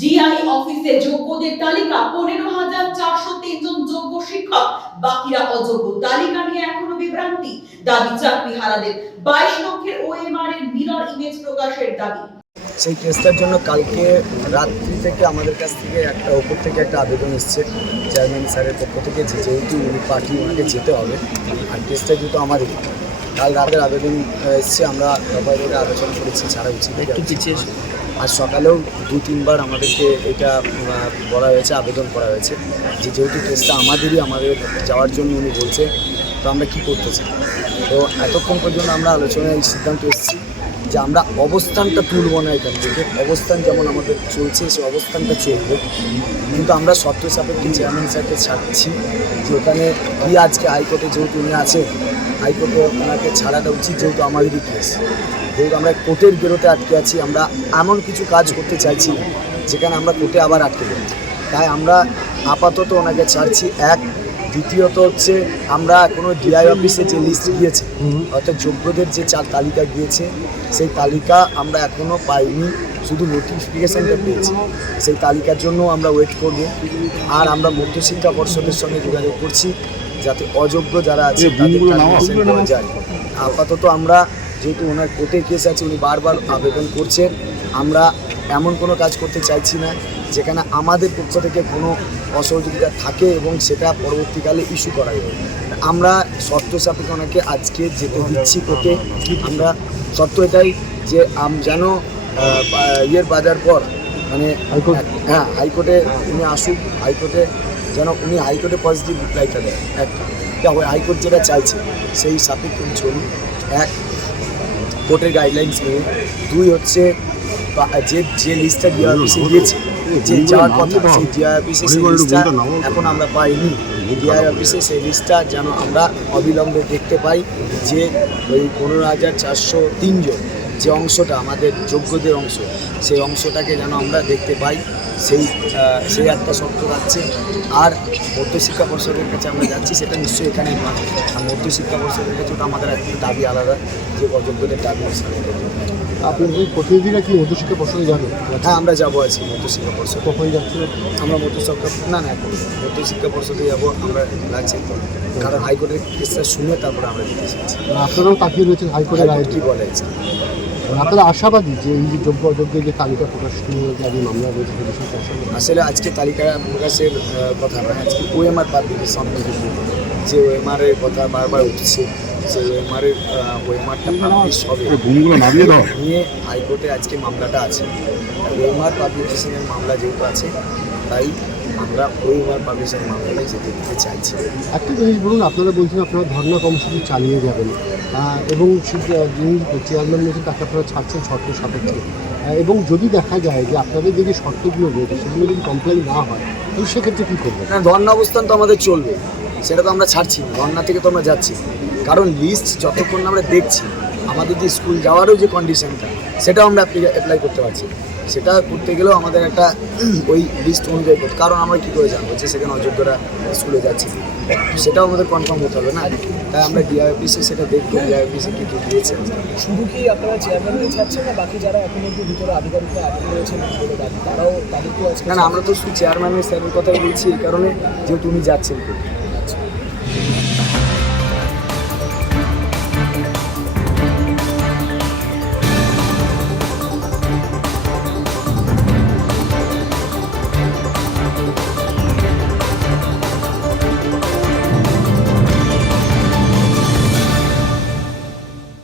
DI অফিসে যোগ্যদের তালিকা পনেরো হাজার চারশো তিনজন যোগ্য শিক্ষক বাকিরা অযোগ্য। তালিকা নিয়ে এখনও বিভ্রান্তি। দাবি চাকরি হারাদের। বাইশ লক্ষের ওএমআর এর মিরর ইমেজ প্রকাশের দাবি। সেই কেসটার জন্য কালকে রাত্রি থেকে আমাদের কাছ থেকে একটা ওপর থেকে একটা আবেদন এসছে চেয়ারম্যান স্যারের পক্ষ থেকে যে যেহেতু উনি পার্টি ওনাকে যেতে হবে। আর কেসটা যেহেতু আমাদের কাল রাতের আবেদন এসছে আমরা সবাই আলোচনা করেছি ছাড়া উচিত। একটু পিছিয়ে আর সকালেও দু তিনবার আমাদেরকে এটা বলা হয়েছে, আবেদন করা হয়েছে যে যেহেতু কেসটা আমাদেরই, আমাদের যাওয়ার জন্য উনি বলছে, তো আমরা কী করতে চাই? তো এতক্ষণ পর্যন্ত আমরা আলোচনায় সিদ্ধান্ত এসেছি যে আমরা অবস্থানটা তুলব না এখান থেকে। অবস্থান যেমন আমাদের চলছে, সেই অবস্থানটা চলবে। কিন্তু আমরা শর্ত সাপেক্ষে চেয়ারম্যান স্যারকে ছাড়ছি যে ওখানে কি আজকে হাইকোর্টে যেহেতু উনি আছে হাইকোর্টে ওনাকে ছাড়াটা উচিত যেহেতু আমাদেরই কেস যেহেতু আমরা কোর্টের বেরোতে আটকে আছি আমরা এমন কিছু কাজ করতে চাইছি যেখানে আমরা কোর্টে আবার আটকে যাই তাই আমরা আপাতত ওনাকে ছাড়ছি। এক দ্বিতীয়ত হচ্ছে আমরা এখনও ডিআই অফিসে যে লিস্ট গিয়েছে অর্থাৎ যোগ্যদের যে চার তালিকা গিয়েছে সেই তালিকা আমরা এখনও পাইনি শুধু নোটিফিকেশানটা পেয়েছি। সেই তালিকার জন্য আমরা ওয়েট করব। আর আমরা মধ্যশিক্ষা পর্ষদের সঙ্গে যোগাযোগ করছি যাতে অযোগ্য যারা আছে আপাতত আমরা যেহেতু ওনার কোর্টে কেস আছে উনি বারবার আবেদন করছেন। আমরা এমন কোনো কাজ করতে চাইছি না যেখানে আমাদের পক্ষ থেকে কোনো অসহযোগিতা থাকে এবং সেটা পরবর্তীকালে ইস্যু করা হবে। আমরা শর্ত সাপেক্ষে ওনাকে আজকে যেতে দিচ্ছি কোর্টে। আমরা শর্ত এটাই যে আম- যেন ইয়ের বাজার পর মানে হাইকোর্ট। হ্যাঁ হাইকোর্টে উনি আসুক হাইকোর্টে যেন উনি হাইকোর্টে পজিটিভ রিপ্লাইটা দেয় ওই হাইকোর্ট যেটা চাইছে সেই সাপেক্ষে উনি চলুন এক কোর্টের গাইডলাইন্স মেনে দুই হচ্ছে যে যে লিস্টটা ডিআই অফিসে গিয়েছে যে যাওয়ার কথা সেই ডিআই অফিসে সেই লিস্টটা এখন আমরা পাইনি। ডিআই অফিসে সেই লিস্টটা যেন আমরা অবিলম্বে দেখতে পাই যে ওই পনেরো হাজার চারশো তিনজন যে অংশটা আমাদের যোগ্যদের অংশ সেই অংশটাকে যেন আমরা দেখতে পাই। সেই সেই একটা শর্ত রাখছে। আর মধ্যশিক্ষা পর্ষদের কাছে আমরা যাচ্ছি সেটা নিশ্চয়ই এখানেই নয় আর মধ্যশিক্ষা পর্ষদের কাছে ওটা আমাদের একটা দাবি আলাদা যে অযোগ্যদের দাবি আপনাদের প্রতিনিধিরা কি মধ্যশিক্ষা পর্ষদে যাবেন হ্যাঁ আমরা যাব আছি মধ্যশিক্ষা পর্ষদ। কখন যাচ্ছেন? আমরা মধ্যশিক্ষা না না এখন মধ্যশিক্ষা পর্ষদে যাব আমরা লাগছে কারণ হাইকোর্টের কেসটা শুনে তারপরে আমরা যেতে চাইছি আপনারাও তাকিয়ে রয়েছেন হাইকোর্টের হাইকোর্ট রায়। কী বলে আপনারা আশাবাদী যে এই যোগ্য অযোগ্যের যে তালিকা প্রকাশ নিয়ে যে মামলা আসলে আজকে তালিকা প্রকাশের কথা নয় আজকে ওএমআর পাবলিকের সামনে যে ওএমআর এর কথা বারবার উঠছে যে ওএমআর এর ওএমআরটা পাবলিশ হবে। নিয়ে হাইকোর্টে আজকে মামলাটা আছে। ওএমআর পাবলিকেশনের মামলা যেহেতু আছে তাই আমরা ওএমআর পাবলিশের মামলাটাই যেতে দিতে চাইছি। একটা জিনিস বলুন আপনারা বলছেন আপনারা ধর্ণা কর্মসূচি চালিয়ে যাবেন। এবং যিনি চেয়ারম্যান রয়েছেন তাকে আপনারা ছাড়ছেন শর্ত সাপেক্ষে। এবং যদি দেখা যায় যে আপনাদের যে যে শর্তগুলো রয়েছে, সেগুলো যদি কমপ্লেন না হয় তাহলে সেক্ষেত্রে কী করবেন? না, ধর্ণা অবস্থান তো আমাদের চলবে। সেটা তো আমরা ছাড়ছি ধর্ণা থেকে তো আমরা যাচ্ছি কারণ লিস্ট যতক্ষণ আমরা দেখছি, আমাদের যে স্কুল যাওয়ারও যে কন্ডিশনটা সেটাও আমরা অ্যাপ্লাই করতে পারছি। সেটা করতে গেলেও আমাদের একটা ওই লিস্ট অনুযায়ী করতে। কারণ আমরা কী করে জানব যে সেখানে অযোগ্যরা স্কুলে যাচ্ছে কি? সেটাও আমাদের কনফার্ম হতে হবে না। তাই আমরা ডিআই অফিসে সেটা দেখব ডিআই অফিসে কী কী দিয়েছে। শুধু কি আপনারা চেয়ারম্যানকে ছাড়ছেন না বাকি যারা এখন অব্দি ভিতরে আধিকারিকরা আটকে রয়েছেন তারাও তাদেরকেও না আমরা তো শুধু চেয়ারম্যানের স্যারের কথাই বলছি এই কারণে যেহেতু উনি যাচ্ছেন।